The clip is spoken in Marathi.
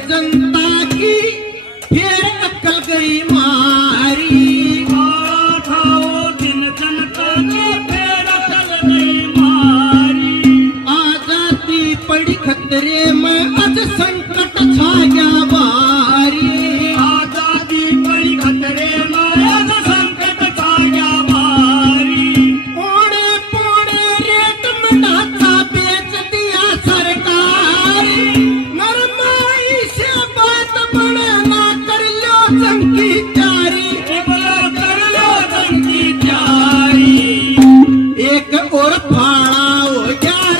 जनता की फिर अक्कल गई मारी। खाओ दिन जनता की फिर अक्कल गई मारी। आजादी पड़ी खतरे में आज संकट छा गया भारी। आजादी पड़ी खतरे में आज संकट छा गया भारी। ओड़े पोड़े रेट में ढांचा बेच दिया सरकार। नरमाई से बात बड़े ना कर लो जंग की तैयारी। बोलो कर लो जंग की तैयारी। एक और फाड़ा हो 11